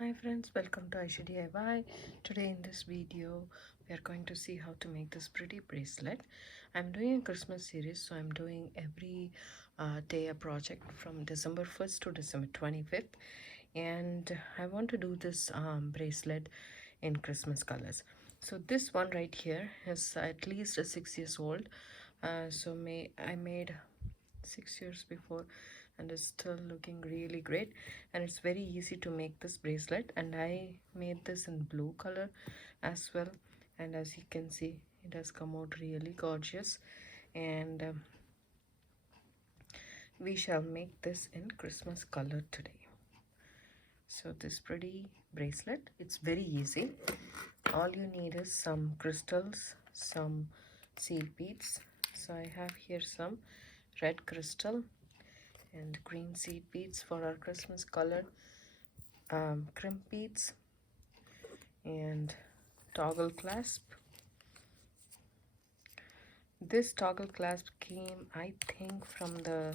Hi friends, welcome to Aishudiy. Today in this video, we are going to see how to make this pretty bracelet. I'm doing a Christmas series, so I'm doing every day a project from December 1st to December 25th. And I want to do this bracelet in Christmas colors. So this one right here is at least 6 years old. I made 6 years before and it's still looking really great, and it's very easy to make this bracelet, and I made this in blue color as well, and as you can see it has come out really gorgeous. And we shall make this in Christmas color today. So this pretty bracelet, it's very easy. All you need is some crystals, some seed beads. So I have here some red crystal and green seed beads for our Christmas color, crimp beads, and toggle clasp. This toggle clasp came, I think, from the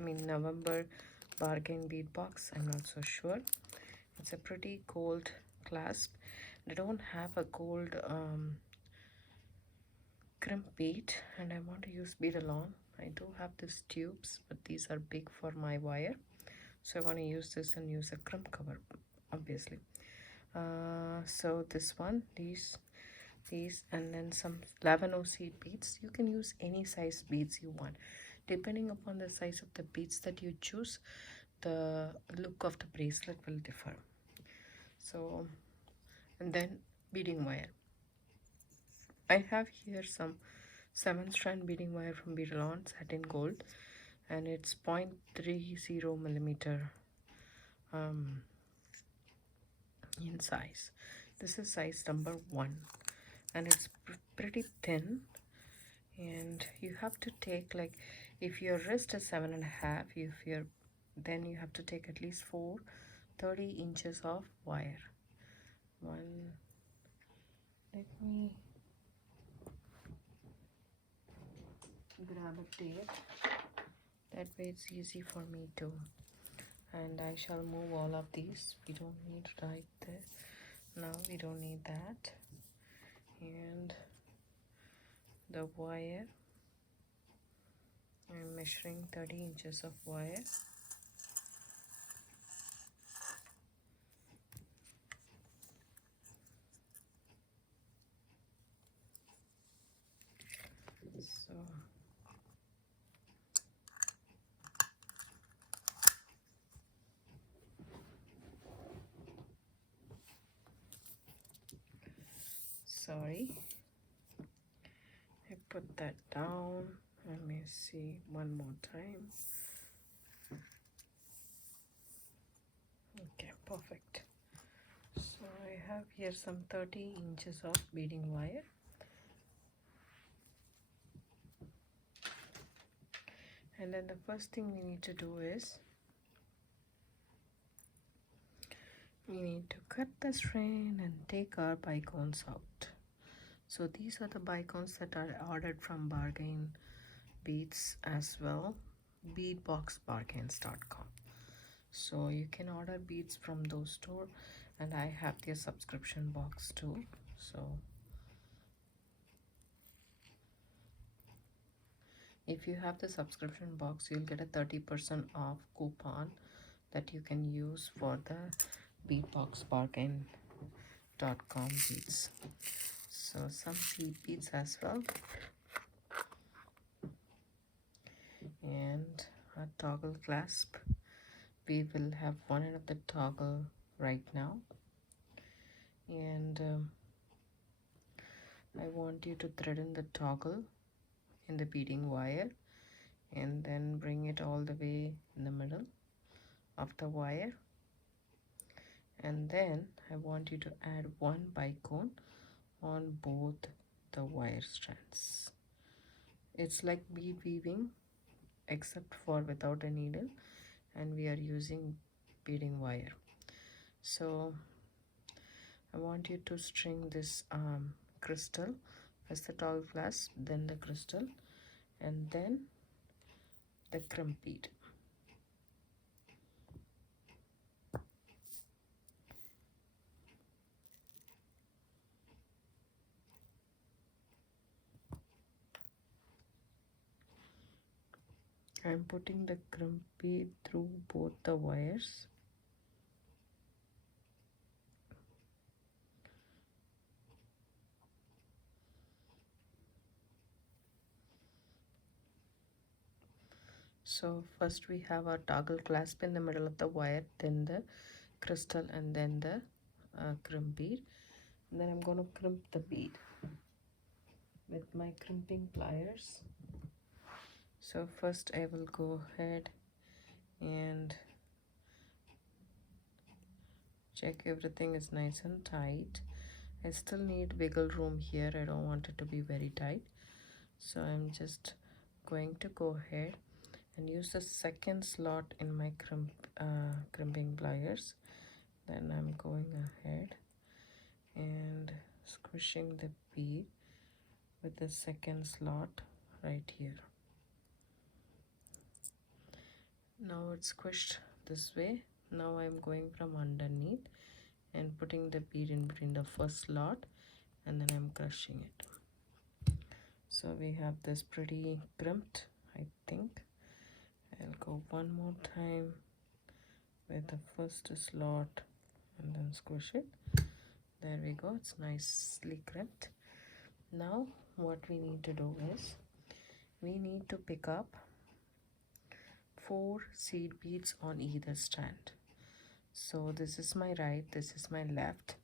November bargain bead box. I'm not so sure. It's a pretty gold clasp. I don't have a gold crimp bead, and I want to use bead alone. I do have these tubes, but these are big for my wire, so I want to use this and use a crimp cover, obviously. So this one, these, and then some lavender seed beads. You can use any size beads you want. Depending upon the size of the beads that you choose, the look of the bracelet will differ. So, and then beading wire. I have here some 7-strand beading wire from Beadalon satin gold, and it's 0.30 millimeter in size. This is size number 1, and it's pretty thin, and you have to take, like, if your wrist is 7.5, then you have to take at least 30 inches of wire. Let me grab a tape, that way it's easy for me to, and I shall move all of these. We don't need right there now, we don't need that. And the wire, I'm measuring 30 inches of wire. So sorry, I put that down. Let me see one more time. Okay, perfect. So I have here some 30 inches of beading wire. And then the first thing we need to do is we need to cut the strand and take our bicones out. So these are the bicones that are ordered from Bargain Beads as well, beadboxbargains.com. So you can order beads from those store, and I have their subscription box too. So if you have the subscription box, you'll get a 30% off coupon that you can use for the beadboxbargain.com beads. So some seed beads as well, and a toggle clasp. We will have one end of the toggle right now, and I want you to thread in the toggle in the beading wire, and then bring it all the way in the middle of the wire, and then I want you to add one bicone on both the wire strands. It's like bead weaving except for without a needle, and we are using beading wire. So I want you to string this crystal, first the toggle clasp, then the crystal, and then the crimp bead. I'm putting the crimp bead through both the wires. So first we have our toggle clasp in the middle of the wire, then the crystal, and then the crimp bead. And then I'm going to crimp the bead with my crimping pliers. So first I will go ahead and check everything is nice and tight. I still need wiggle room here. I don't want it to be very tight. So I'm just going to go ahead and use the second slot in my crimping pliers. Then I'm going ahead and squishing the bead with the second slot right here. Now it's squished this way. Now I'm going from underneath and putting the bead in between the first slot, and then I'm crushing it. So we have this pretty crimped, I think. I'll go one more time with the first slot and then squish it. There we go, it's nicely crimped. Now what we need to do is we need to pick up 4 seed beads on either strand. So this is my right, this is my left,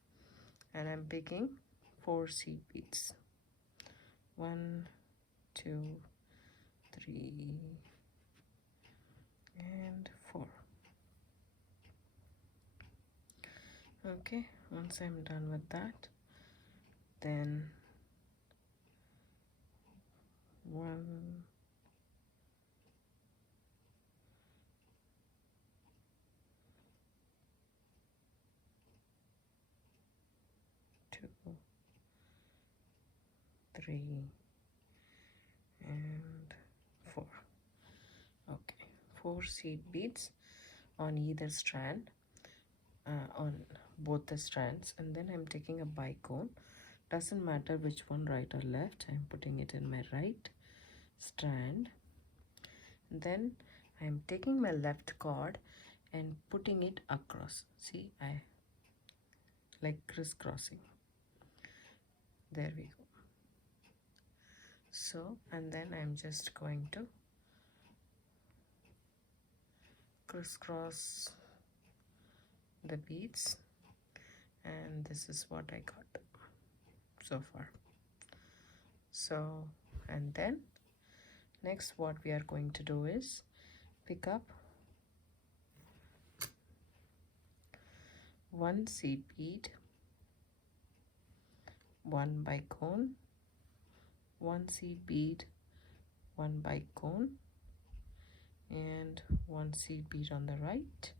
and I'm picking 4 seed beads. 1, 2, 3, and 4. Okay, once I'm done with that, then 1, 2, 3, and 4. Okay, 4 seed beads on either strand, on both the strands, and then I'm taking a bicone. Doesn't matter which one, right or left. I'm putting it in my right strand. Then I'm taking my left cord and putting it across. See, I like crisscrossing. There we go. So, and then I'm just going to crisscross the beads, and this is what I got so far. So, and then next what we are going to do is pick up 1 seed bead, 1 bicone, 1 seed bead, 1 bicone, and 1 seed bead on the right.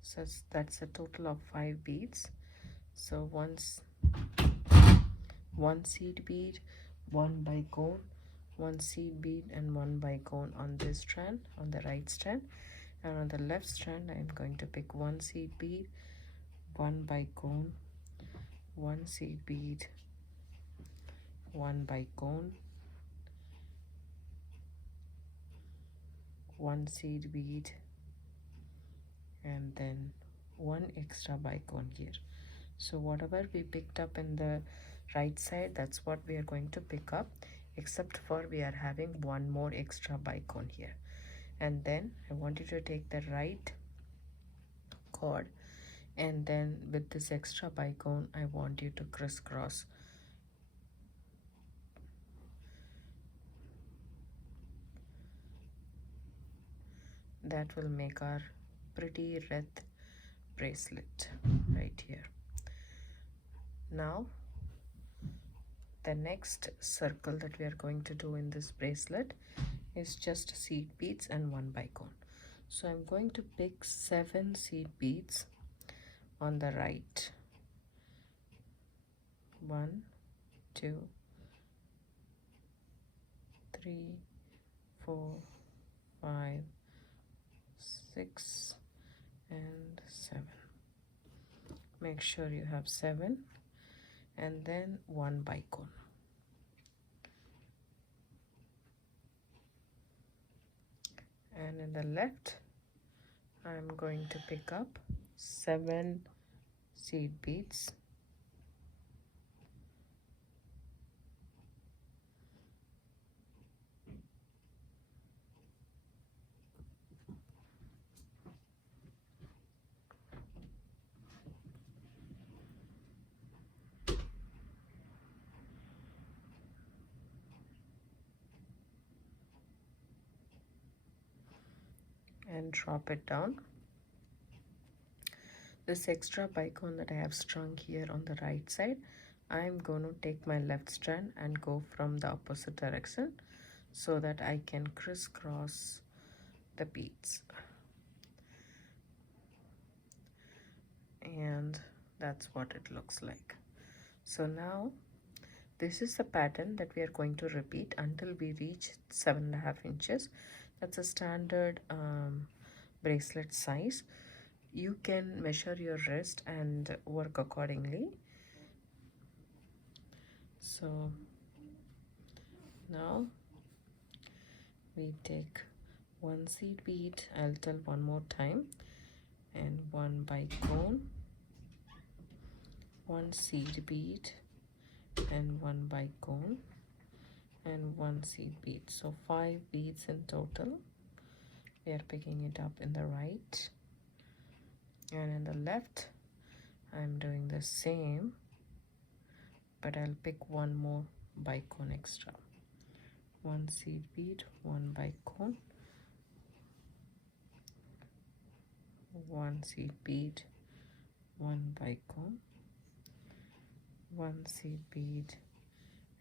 So that's a total of 5 beads. So once 1 seed bead, 1 bicone, 1 seed bead, and 1 bicone on this strand, on the right strand, and on the left strand I'm going to pick 1 seed bead, 1 bicone, 1 seed bead, 1 bicone, 1 seed bead, and then 1 extra bicone here. So whatever we picked up in the right side, that's what we are going to pick up, except for we are having 1 more extra bicone here. And then I want you to take the right cord, and then with this extra bicone I want you to crisscross. That will make our pretty red bracelet right here. Now the next circle that we are going to do in this bracelet is just seed beads and 1 bicone. So I'm going to pick 7 seed beads on the right. 1, 2, 3, 4, 5, 6, and 7. Make sure you have 7, and then 1 bicone. and in the left I'm going to pick up 7 seed beads, and drop it down. This extra bicone that I have strung here on the right side, I'm going to take my left strand and go from the opposite direction so that I can crisscross the beads. And that's what it looks like. So now this is the pattern that we are going to repeat until we reach 7.5 inches. That's a standard bracelet size. You can measure your wrist and work accordingly. So now we take 1 seed bead, I'll tell one more time, and 1 bicone, 1 seed bead, and 1 bicone, and 1 seed bead. So 5 beads in total. We are picking it up in the right, and in the left I'm doing the same, but I'll pick 1 more bicone extra. 1 seed bead, 1 bicone, 1 seed bead, 1 bicone, 1 seed bead,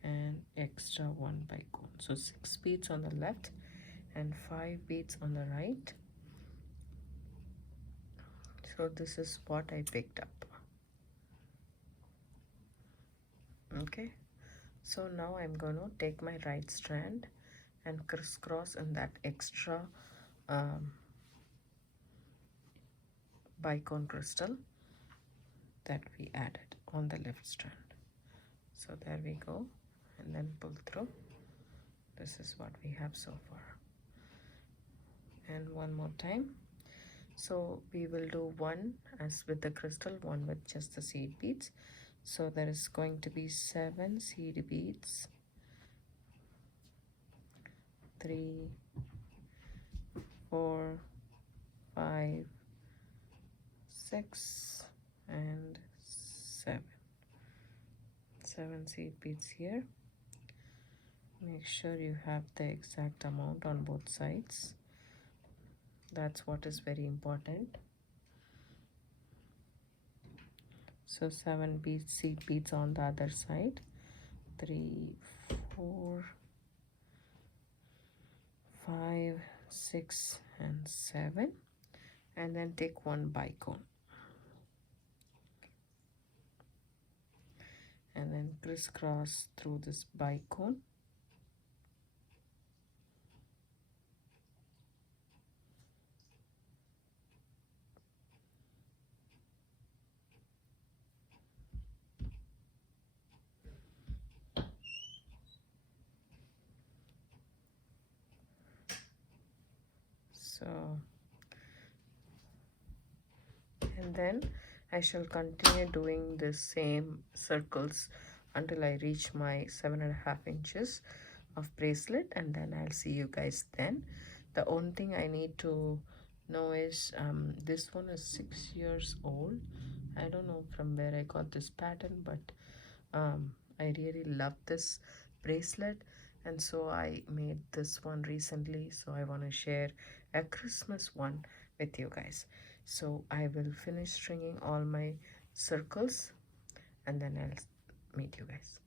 and extra 1 bicone. So 6 beads on the left and 5 beads on the right. So this is what I picked up. Okay, so now I'm going to take my right strand and crisscross in that extra bicone crystal that we added on the left strand. So there we go, and then pull through. This is what we have so far. And one more time. So we will do 1 as with the crystal, 1 with just the seed beads. So there is going to be 7 seed beads, 3, 4, 5, 6, and 7. 7 seed beads here. Make sure you have the exact amount on both sides. That's what is very important. So 7 beads, seed beads on the other side. 3, 4, 5, 6, and 7. And then take 1 bicone. And then crisscross through this bicone. So, and then I shall continue doing the same circles until I reach my 7.5 inches of bracelet, and then I'll see you guys then. The only thing I need to know is this one is 6 years old. I don't know from where I got this pattern, but I really love this bracelet, and so I made this one recently. So I want to share a Christmas one with you guys. So I will finish stringing all my circles and then I'll meet you guys.